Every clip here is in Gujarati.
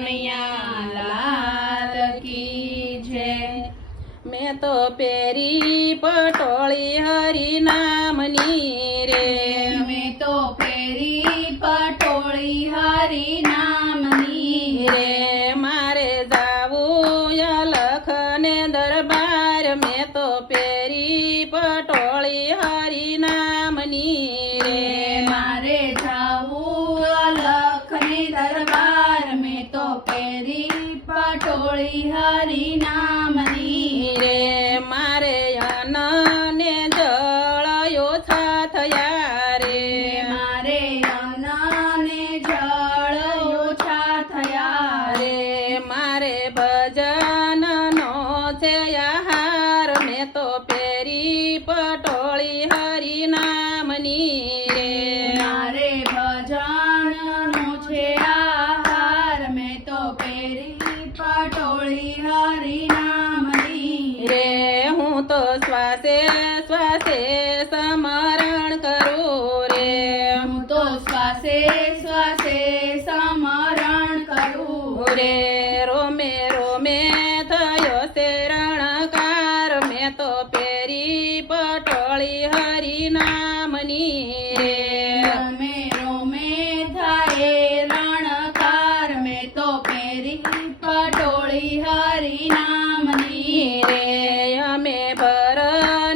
કનૈયા લાલ કી જય। મેં તો પેરી પટોળી હરી નામની રે, મેં તો પેરી પટોળી હરી નામની રે મારે જાવું અલખને દરબાર, મેં તો પેરી પટોળી હરી નામની રે, મારે જાવું અલખને દરબાર, મેં તો પેરી પટોળી હરી નામની રે મારે અનને જળ ઓછા થયા રે, મારે અન્નને જળ ઓછા થયા રે મારે ભજનનો છે આહાર, મેં તો પેરી પટોળી હરી નામની રે, મારે ભજનનો છે આહાર, મેં તો પેરી પટોળી હરી નામની રે હું તો શ્વાસે શ્વાસે સ્મરણ કરું રે, હું તો શ્વાસે શ્વાસે સ્મરણ કરું રે રોમે રોમે થયો છે રણકાર, મેં તો પેરી પટોળી હરી નામની રે, રોમે રોમે થાય રણકાર, મેં તો પેરી પટોળી હરી નામની રે અમે ભર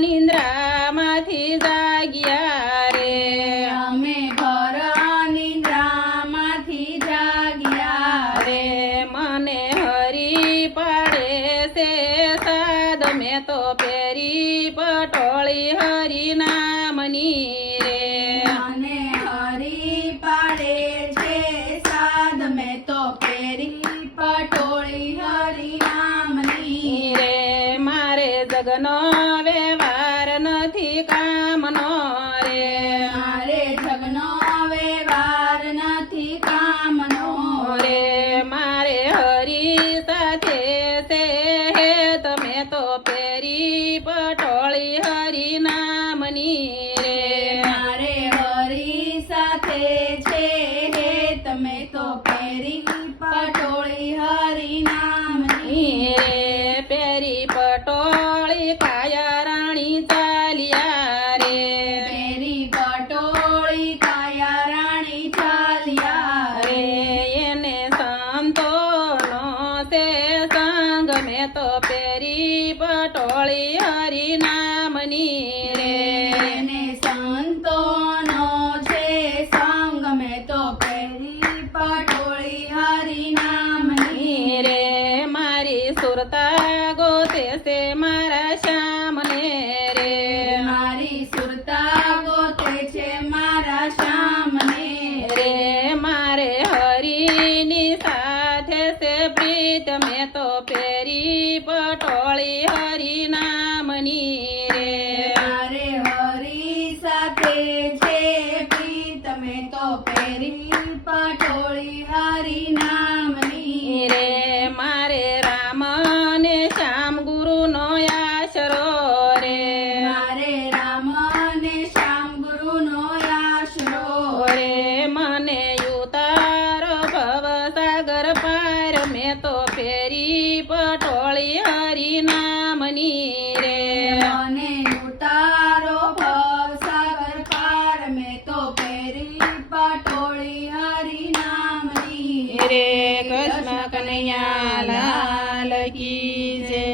નિંદ્રામાંથી જાગ્યા રે, અમે ભર નિદ્રામાંથી જાગ્યા રે મને હરી પાડે છે સાદ, મેં તો પેરી પટોળી હરી નામની રે, મને હરી પાડે છે સાદ, મેં તો પેરી પટોળી હરી નામની રે મારે જગનો વ્યવહાર નથી કામનો રે, મારે જગનો વ્યવહાર નથી કામનો રે મારે હરી સાથે છે હેત, મેં તો પેરી પટોળી હરી નામની રે, મારે હરી સાથે છે હેત, મેં તો પેરી પટોળી હરી નામની રે પેરી પટોળી કાયા રાણી ચાલ્યા રે, પેરી પટોળી કાયા રાણી ચાલ્યા રે એને સંતોનો છે સંગ, મેં તો પેરી પટોળી હરી નામની રે, એને સંતોનો છે સંગ, મેં તો પેરી પટોળી હરી નામની રે મારી સુરતા ગોતે છે મારા શ્યામને રે, મારી સુરતા ગોતે છે મારા શ્યામને રે મારે હરીની સાથે છે પ્રીત, મેં તો પેરી પટોળી હરી નામની રે, મારે હરી સાથે છે પ્રીત, મેં તો પેરી પટોળી હરી નામની રે મારે રામ ને શ્યામ ગુરુનો આશરો રે, મારે રામ ને શ્યામ ગુરુનો આશરો રે મને ઉતારો ભવસાગર પાર, મેં તો પેરી પટોળી હરી નામની રે, મને ઉતારો ભવસાગર પાર, મેં તો પેરી પટોળી હરી નામની રે કૃષ્ણ કનૈયા લાલ કી જય।